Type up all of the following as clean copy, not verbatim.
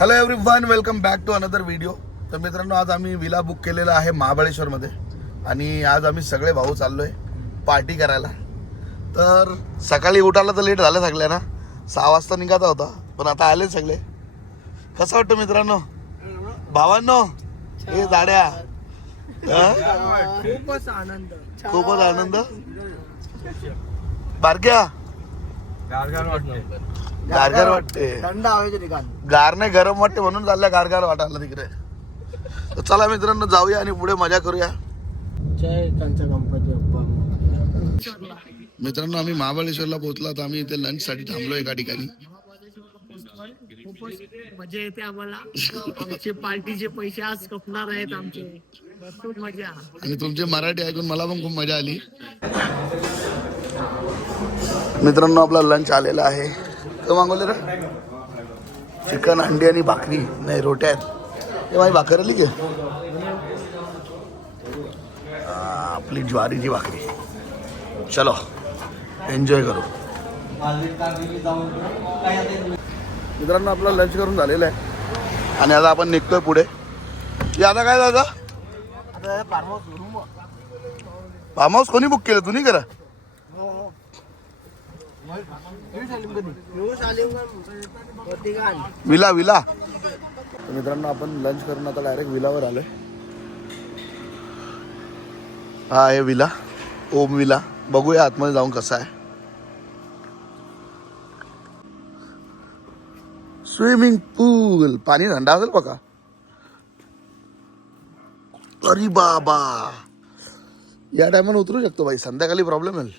Hello everyone, welcome back to another video. तर मित्रांनो, आज आम्ही विला बुक केलेला आहे महाबळेश्वरमध्ये आणि आज आम्ही सगळे भाऊ चाललोय पार्टी करायला. तर सकाळी उठायला तर लेट झालं सगळ्यांना, 6 वाजता निघायचा होता, पण आता आले सगळे. कसं वाटतं मित्रांनो, भावांनो, हे जाड्या? खूपच आनंद. बारक्या गारगार वाटते, थंड हवेचे ठिकाण. गार नाही गरम वाटते म्हणून चालल्या गारगार वाटायला तिकडे. तर चला मित्रांनो, जाऊया आणि पुढे मजा करूया. जय कंचा गणपती बाप्पा. मित्रांनो, आम्ही महाबळेश्वरला पोहोचलो, तर आम्ही इथे लंच साठी थांबलो एका ठिकाणी. खूपच मजा येते आम्हाला. आमचे पार्टीचे पैसे आज कपणार आहेत आमचे. खूप मजा. आणि तुमचे मराठी ऐकून मला पण खूप मजा आली. मित्रांनो, आपला लंच आलेला आहे. तो मागवले रे, चिकन, अंडी आणि भाकरी, नाही रोट्या आहेत. हे माझी भाकर आली की आपली ज्वारीची भाकरी. चलो एन्जॉय करू. मित्रांनो, आपला लंच करून झालेला आहे आणि आता आपण निघतोय पुढे. की आता काय दादा, फार्म हाऊस कोणी बुक केलं? तुम्ही करा. Villa villa. मित्रांनो, आपण लंच करून आता डायरेक्ट विलावर आलोय. हा आहे विला, ओम विला. बघूया आतमध्ये जाऊन कसा आहे. स्विमिंग पूल, पाणी थंड असेल बघा. अरे बाबा, या टायमाला उतरू शकतो भाई, संध्याकाळी प्रॉब्लेम येईल.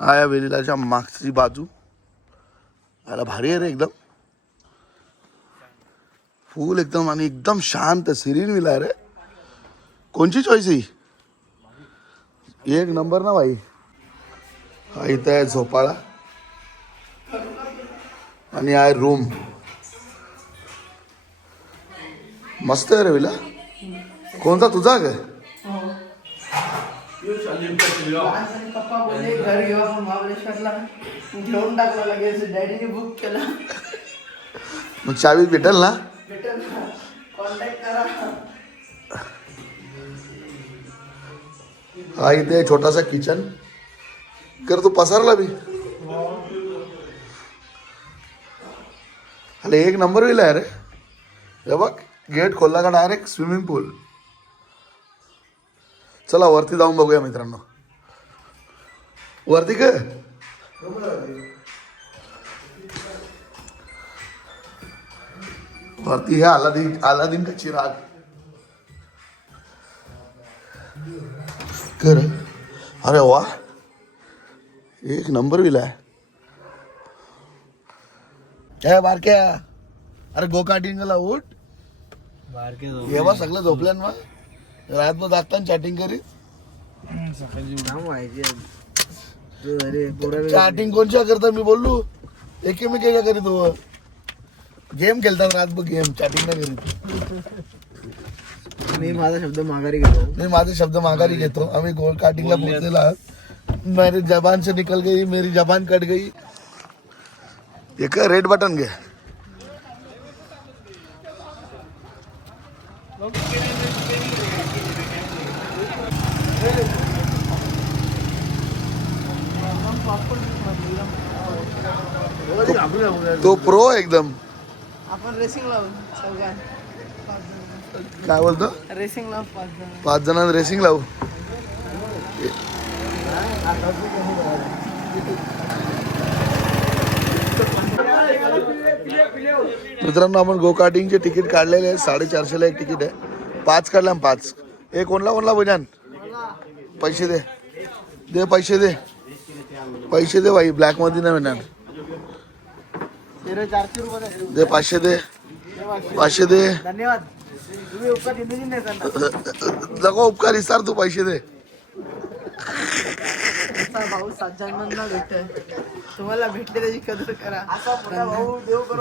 हा या विलाच्या मागची बाजू. याला भारी आहे रे एकदम. फुल एकदम आणि एकदम शांत सिरीन विला आहे रे. कोणची चॉईस ही? एक नंबर ना भाई. हा इथं आहे झोपाळा आणि आहे रूम. मस्त आहे रे विला. कोणता तुझा काय? पप्पा बोलले घर घेऊ आपण महाबळेश्वरला, घेऊन टाकला लगेच. डॅडीने बुक केला. मग चावी भेटेल ना? भेटेल ना, कॉन्टॅक्ट करा. हा इथे छोटासा किचन कर, तू पसारला बी. अरे एक नंबर विला आहे रे. हे बघ, गेट खोलला का डायरेक्ट स्विमिंग पूल. चला वरती जाऊन बघूया मित्रांनो. वरती काय वरती हे अलादीन का चिराग कर. अरे वा, एक नंबर विला आहे. काय बारक्या, अरे गो कार्टिंगला उठ. हे बा सगळं झोपल्यान मग रातभर जागताना चॅटिंग करी. चॅटिंग कोणच्या करता मी बोललो, एकेमेकेच्या करीत हो. गेम खेळतात रातभर, गेम चॅटिंग नाही करीत. मी माझा शब्द माघारी घेतो. मी माझे शब्द माघारी घेतो. आम्ही गोल कार्टिंगला पोहोचलेला आहात. मेरी जबान से निकल गई, मेरी जबान कट गई. एक रेड बटन घे. तो प्रो एकदम. आपण रेसिंग लावू सगळ्या. काय बोलतो? रेसिंग लावू 5 जणांना रेसिंग लावू. मित्रांनो, आपण गो कार्टिंगचे तिकीट काढलेले आहे. 450 ला एक तिकीट आहे. 5 काढला 5. हे कोणला बजान पैसे दे. दे पैसे दे, पैसे दे भाई. ब्लॅक मध्ये नाही मिळणार. दे 500 दे, 500 दे. धन्यवाद. तुम्ही उपकार हिंदी नाही करणार. जगो उपकार विचार, तू पैसे दे. भाऊ 7 जणांना भेटतोय, तुम्हाला भेटले त्याची कदर करा.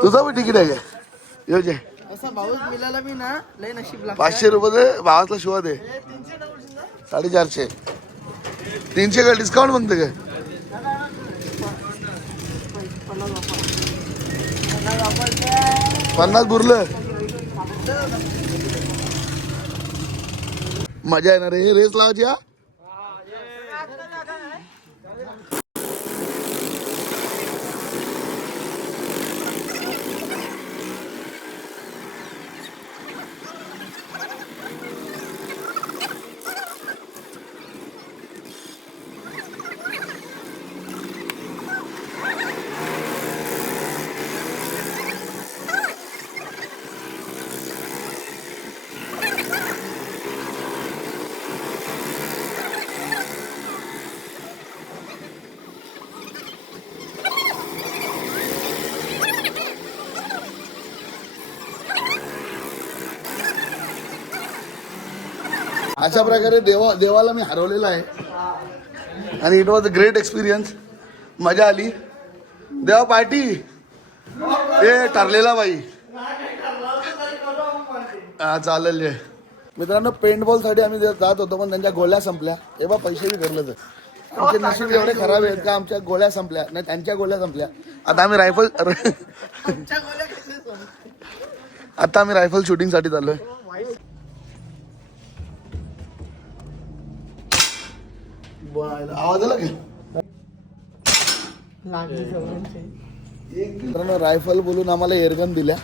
तुझा पण तिकीट आहे का? येऊ जे. असा भाऊच मिळाला मी ना, लय नशीब लागतं. 500 रुपये दे, भावातला शिवा दे. 450. 300 का डिस्काउंट म्हणते काय? 50 बुरलं. मजा येणार रे रेस लावायची हा. अशा प्रकारे देवाला मी हरवलेला आहे आणि it was a great experience. मजा आली. देवा पार्टी हे ठरलेला बाई. हा चालेल. मित्रांनो पेंटबॉल साठी आम्ही जात होतो पण त्यांच्या गोळ्या संपल्या. हे बा पैसे बी भरलं तर आमचे नशीब एवढे खराब आहेत का आमच्या गोळ्या संपल्या नाही त्यांच्या गोळ्या संपल्या. आता आम्ही रायफल शूटिंग साठी चाललोय. आवाज आला की मित्रांनो रायफल बोलून आम्हाला एअरगन दिल्या.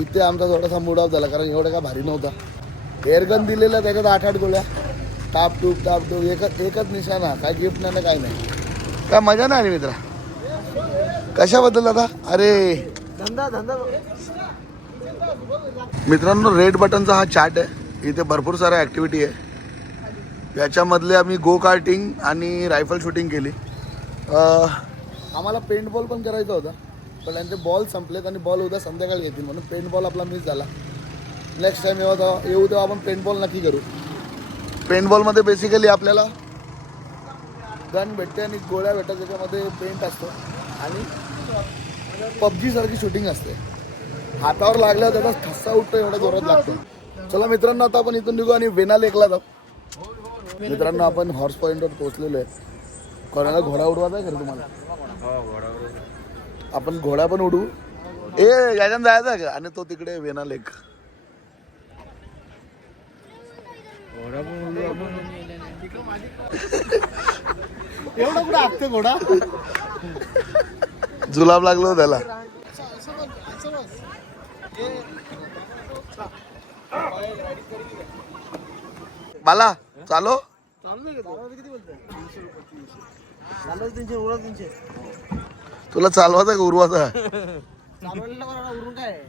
इथे आमचा थोडासा मूड ऑफ झाला कारण एवढं का भारी नव्हता. एअरगन दिलेला त्याच्यात 8-8 गोळ्या टाप टूप एकच निशाणा. काय गिफ्ट नाही ना काय नाही. काय मजा नाही आली मित्रा. कशाबद्दल आता अरे धंदा मित्रांनो रेड बटनचा हा चार्ट आहे. इथे भरपूर साऱ्या ॲक्टिव्हिटी आहे. याच्यामधले आम्ही गो कार्टिंग आणि रायफल शूटिंग केली. आम्हाला पेंटबॉल पण करायचा होता पण त्यांचे बॉल संपलेत आणि बॉल उद्या संध्याकाळी येतील म्हणून पेंटबॉल आपला मिस झाला. नेक्स्ट टाइम येऊ तेव्हा आपण पेंटबॉल नक्की करू. पेंटबॉलमध्ये बेसिकली आपल्याला गन भेटते आणि गोळ्या भेटतात. त्याच्यामध्ये पेंट असतो आणि पबजी सारखी शूटिंग असते. हातावर लागल्यावर त्याचा ठस्सा उठतो एवढा जोरात लागतो. चला मित्रांनो आता आपण इथून निघू आणि वेना लेकला जाऊ. मित्रांनो आपण हॉर्स पॉइंटवर पोहोचलेलो आहे. कोणाला घोडा उडवायचा आहे खरं तुम्हाला. आपण घोडा पण उडवू. याच्यात जायचं का आणि तो तिकडे वेना लेक. एवढा कुठं असतं घोडा. जुलाब लागलो त्याला. बाला चालो तुला चालवायचा का उरवायचा.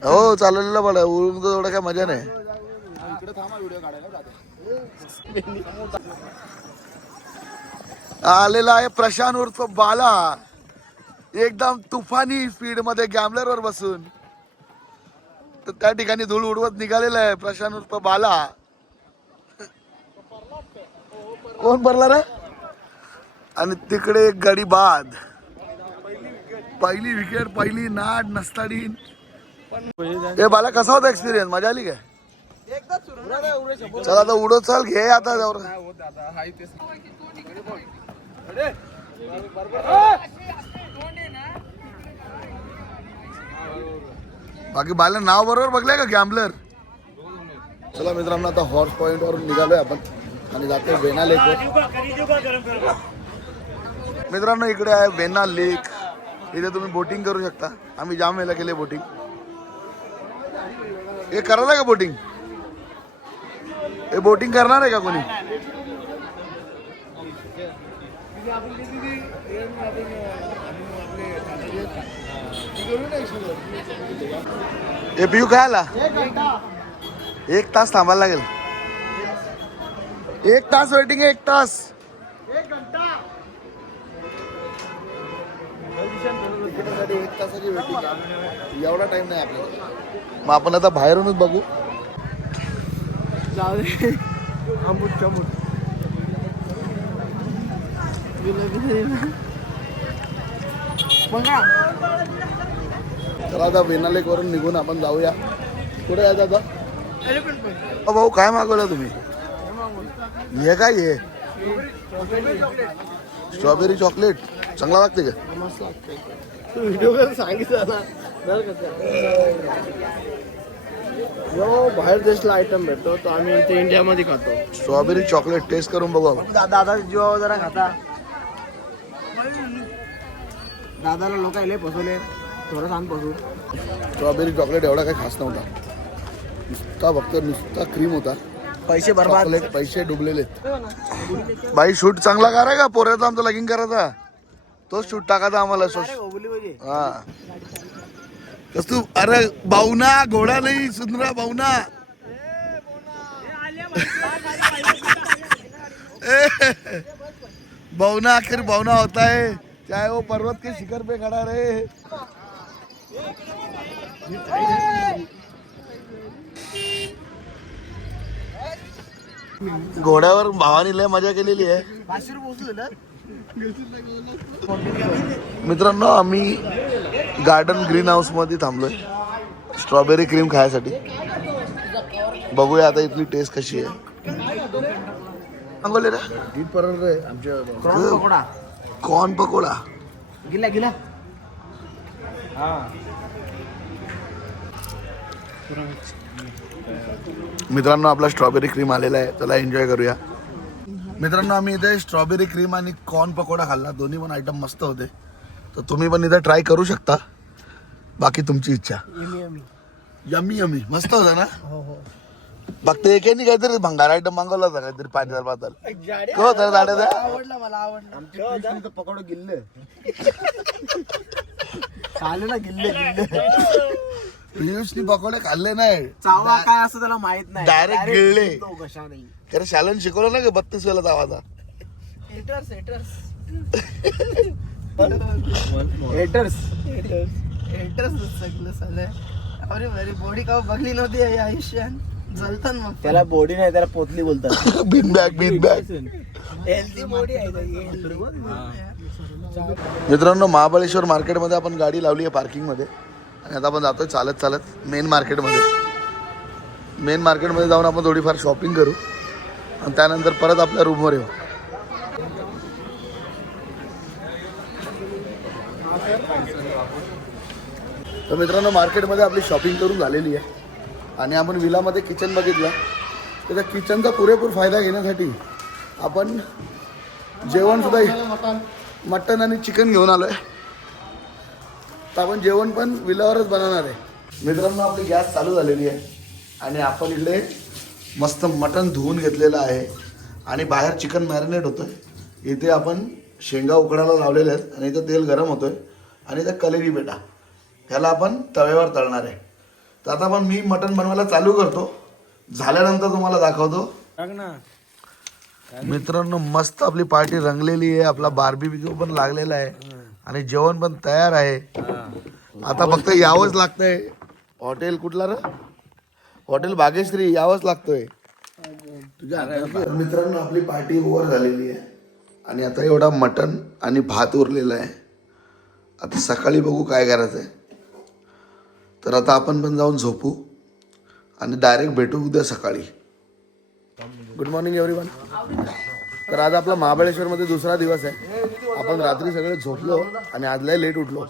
हो चालवलेला बडा उरून तर एवढं काय मजा नाही. आलेला आहे प्रशांत उर्फ बाला एकदम तुफानी स्पीड मध्ये गॅमलर वर बसून. तर त्या ठिकाणी धूळ उडवत निघालेला आहे प्रशांत उर्फ बाला. कोण भरला रे. आणि तिकडे एक गडी बाद. पहिली विकेट पहिली नाड नसताडी. हे बाला कसा होता एक्सपिरियन्स. मजा आली काय. चला आता उडत चाल घे आता जाऊ. बाकी बाला नाव बरोबर बघलंय का गॅम्बलर. चला मित्रांनो आता हॉर्स पॉइंट वरून निघालोय आपण आणि जातोय वेना लेक. मित्रांनो इकडे आहे वेना लेक. इथे तुम्ही बोटिंग करू शकता. आम्ही जाम वेळेला केले बोटिंग. हे करायला का बोटिंग. हे बोटिंग करणार आहे का कोणी. हे पिऊ खायला 1 तास थांबायला लागेल. 1 तास वेटिंग आहे. 1 तास. तिकीटासाठी 1 तासाची वेटिंग आहे. एवढा टाइम नाही आपल्याला. मग आपण आता बाहेरूनच बघू. जाऊ दे. चला आता वेना लेक वरून निघून आपण जाऊया. कुठे जायचं आता. भाऊ काय मागवलं तुम्ही. हे काय हे स्ट्रॉबेरी चॉकलेट चांगला लागते का. व्हिडिओ सांगितलं ना जो बाहेर देशला आयटम भेटतो तो आम्ही इथे इंडियामध्ये खातो. स्ट्रॉबेरी चॉकलेट टेस्ट करून बघू आपण. दादा जीवा जरा खाता. दादाला लोक आले फसवले, थोडं सांग फसू. स्ट्रॉबेरी चॉकलेट एवढा काही खास नव्हता, नुसता क्रीम होता. पैसे बरबाद. चॉकलेट पैसे डुबलेले. बाई शूट चांगला कराय का पोऱ्याचा आमचा लगीन करायचा तोच शूट टाकायचा आम्हाला. हा कस तू अरे बावना घोडा नाही सुंदरा बावना. बावना आखिर बावना होता है चाहे वो पर्वत के शिखर पे खड़ा रहे. घोड्यावर भावानी लय मजा केलेली आहे. मित्रांनो आम्ही गार्डन ग्रीन हाऊस मध्ये थांबलोय स्ट्रॉबेरी क्रीम खायसाठी. बघूया आता इथली टेस्ट कशी आहे. सांगोले रे पकोडा कॉर्न पकोडा गिला गिला. मित्रांनो आपला स्ट्रॉबेरी क्रीम आलेला आहे, चला एन्जॉय करूया. मित्रांनो आम्ही इथे स्ट्रॉबेरी क्रीम आणि कॉर्न पकोडा खाल्ला. दोन्ही पण आयटम मस्त होते, तर तुम्ही पण इथे ट्राय करू शकता. बाकी तुमची इच्छा. यम्मी यम्मी मस्त होता ना. फक्त एकेनी काहीतरी भंगार आयटम मागवला होता, काहीतरी पाणी पातळ होता झाड्याचा. आवडला मला आवडला. पकोडा गिल्ले खाले ना गिल्ले गिल्ले. पियुषनी पकोडे खाल्ले नाही. चावा काय असं त्याला माहित नाही. डायरेक्ट गिळले. कशा नाही. खरं शालन शिकवलं ना 32 वेळा चावाचा. हेटर्स सगळं साले. अरे मेरी बॉडी का बघली नव्हती आयुष्यात. जलतन मग त्याला बॉडी नाही, त्याला पोतली बोलतात. बिन बॅग हेल्दी बॉडी आहे. मित्रांनो महाबळेश्वर मार्केटमध्ये आपण गाडी लावली आहे पार्किंगमध्ये आणि आता आपण जातोय चालत चालत मेन मार्केटमध्ये. मेन मार्केटमध्ये जाऊन आपण थोडीफार शॉपिंग करू आणि त्यानंतर परत आपल्या रूमवर येऊ. तर मित्रांनो मार्केटमध्ये आपली शॉपिंग करून झालेली आहे आणि आपण विलामध्ये किचन बघितलं. तर त्या किचनचा पुरेपूर फायदा घेण्यासाठी आपण जेवणसुद्धा मटन आणि चिकन घेऊन आलो आहे. तर आपण जेवण पण विलावरच बनवणार आहे. मित्रांनो आपली गॅस चालू झालेली आहे आणि आपण इकडे मस्त मटन धुवून घेतलेलं आहे आणि बाहेर चिकन मॅरिनेट होतं आहे. इथे आपण शेंगा उकडायला लावलेल्या आहेत आणि इथं तेल गरम होतं आहे आणि इथं कलेरी बेटा ह्याला आपण तव्यावर तळणार आहे. तर आता आपण मी मटन बनवायला चालू करतो, झाल्यानंतर तुम्हाला दाखवतो. मित्रांनो मस्त आपली पार्टी रंगलेली आहे, आपला बार्बीक्यू पण लागलेला आहे आणि जेवण पण तयार आहे. आता फक्त यावंच लागतंय. हॉटेल कुठला रे? हॉटेल भाग्यश्री यावंच लागतोय. मित्रांनो आपली पार्टी ओव्हर झालेली आहे आणि आता एवढा मटन आणि भात उरलेला आहे. आता सकाळी बघू काय करायचं आहे. तर आता आपण पण जाऊन झोपू आणि डायरेक्ट भेटू उद्या सकाळी. Good morning everyone. तर आज आपला महाबळेश्वरमध्ये दुसरा दिवस आहे. आपण रात्री सगळे झोपलो आणि आज लय लेट उठलो.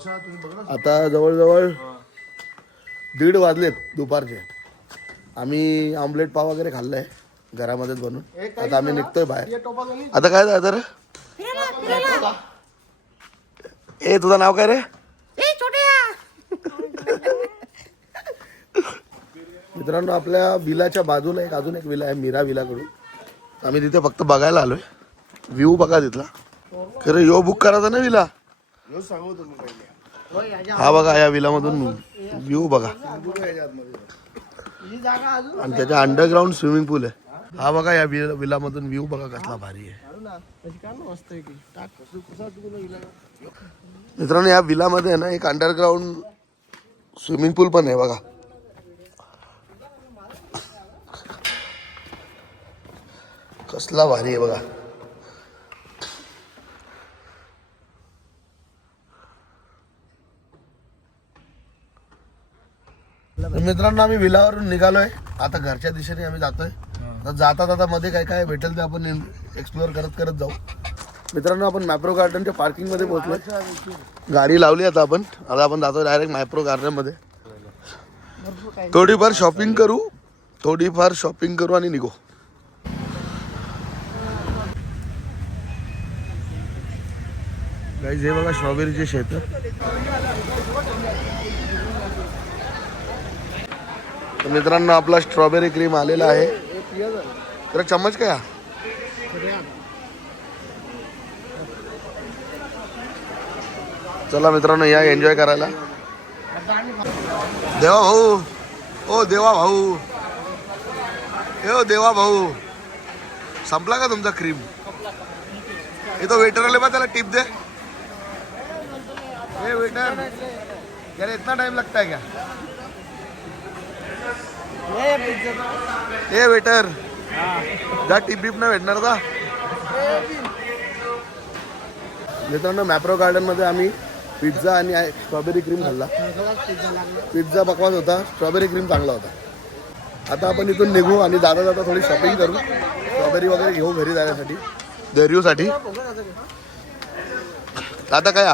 आता जवळजवळ 1:30 वाजलेत दुपारचे. आम्ही ऑमलेट पाव वगैरे खाल्लं आहे घरामध्येच बनवून. आता आम्ही निघतोय बाहेर. आता काय जायचं रे? ए तुझं नाव काय रे? मित्रांनो आपल्या विलाच्या बाजूला अजून एक विला आहे मीरा विलाकडून. आम्ही तिथे फक्त बघायला आलोय. व्ह्यू बघा तिथला. खरं यो बुक करायचा ना विला. हा बघा या विलामधून व्ह्यू बघा आणि त्याच्या अंडरग्राऊंड स्विमिंग पूल आहे. हा बघा या विलामधून व्ह्यू बघा कसला भारी आहे. मित्रांनो या विलामध्ये ना एक अंडरग्राऊंड स्विमिंग पूल पण आहे बघा. कसला भारी आहे बघा. मित्रांनो आम्ही विलावरून निघालोय. आता घरच्या दिशेने आम्ही जातोय. जाता जाता मध्ये काय काय भेटेल ते आपण एक्सप्लोअर करत करत जाऊ. मित्रांनो आपण मॅप्रो गार्डनच्या पार्किंग मध्ये पोहोचलोय. गाडी लावली आता आपण जातो डायरेक्ट मॅप्रो गार्डन मध्ये. थोडीफार शॉपिंग करू आणि निघू. गाईज हे बघा स्ट्रॉबेरीचे शेत. तर मित्रांनो आपला स्ट्रॉबेरी क्रीम आलेला आहे. तर चम्मच काय चला मित्रांनो या एन्जॉय करायला. देवा भाऊ ओ देवा भाऊ देवा भाऊ संपला का तुमचा क्रीम? ये तो वेटर आले बा त्याला टिप दे. ये वेटर यार इतना टाइम लगता है क्या? ये वेटर जा टिप बिप नाही भेटणार का? मित्रांनो मॅप्रो गार्डन मध्ये आम्ही पिझ्झा आणि स्ट्रॉबेरी क्रीम खाल्ला. पिझ्झा बकवास होता, स्ट्रॉबेरी क्रीम चांगला होता. आता आपण इथून निघू आणि जाता जाता थोडी शॉपिंग करू. स्ट्रॉबेरी वगैरे घेऊ घरी जाण्यासाठी देरीसाठी. आता काय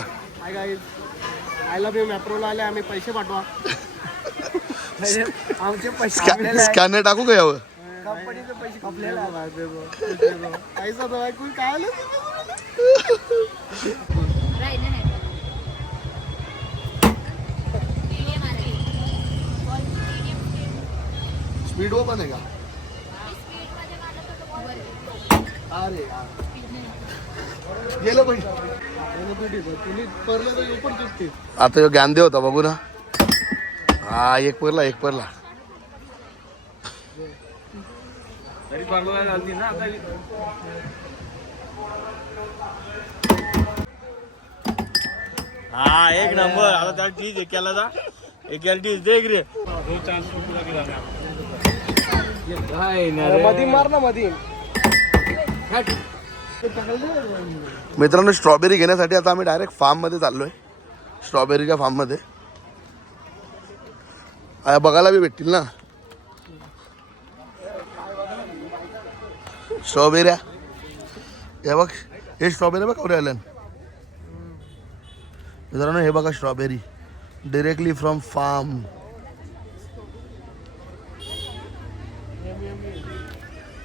आय लव्ह यू मॅप्रोला आले आम्ही पैसे पाठवा. आमचे पैसे स्कॅनर टाकू का यावं? कंपनीचे पैसे आपल्याला पैसा तो ऐकून काय आलं. स्पीड ओपन आहे का? अरे गेलं पण आता ज्ञानदेव होता बघू ना. हा एक परला हा एक नंबर. आता त्याला ठीक आहे केला जा एक गॅलटीज देख रे. दो चान्स मधी मार ना मधी. मित्रांनो स्ट्रॉबेरी घेण्यासाठी आता आम्ही डायरेक्ट फार्म मध्ये चाललोय. स्ट्रॉबेरीच्या फार्म मध्ये बघायला बी भेटतील ना स्ट्रॉबेऱ्या. हे बघ हे स्ट्रॉबेरी बघ कवरे आल्या मित्रांनो. हे बघा स्ट्रॉबेरी डिरेक्टली फ्रॉम फार्म.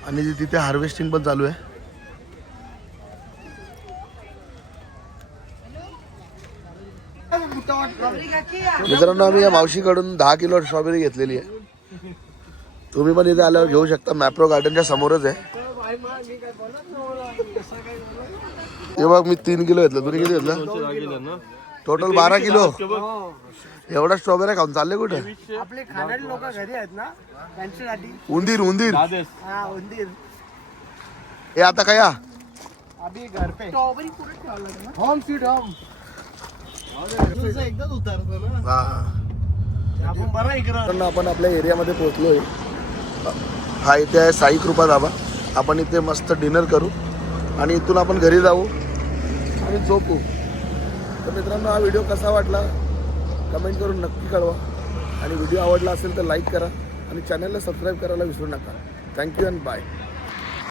आणि तिथे हार्वेस्टिंग पण चालू आहे. मित्रांनो आम्ही या मावशीकडून 10 किलो स्ट्रॉबेरी घेतलेली आहे. तुम्ही पण इथे आल्यावर घेऊ शकता. मॅप्रो गार्डनच्या समोरच आहे. हे बघ मी 3 किलो घेतलं. तुम्ही किती घेतलं? Total 12 kilo. एवढा स्ट्रॉबेरी खाऊन चालले कुठे? आपले खाणारे लोक घरी आहेत ना त्यांच्यासाठी. उंदीर हा उंदीर. हे आता काय अभी घर पे स्ट्रॉबेरी पुढे ठेवावं लागेल ना. होम स्वीट होम एकदाच उतारतो ना आपण. बरं इकडं आपण आपल्या एरियामध्ये पोहोचलोय. हा इथे आहे साई कृपा धाबा. आपण इथे मस्त डिनर करू आणि इथून आपण घरी जाऊ आणि झोपू. तर मित्रांनो हा व्हिडिओ कसा वाटला कमेंट करून नक्की कळवा. आणि व्हिडिओ आवडला असेल तर लाईक करा आणि चॅनलला सबस्क्राईब करायला विसरू नका. Thank you and bye.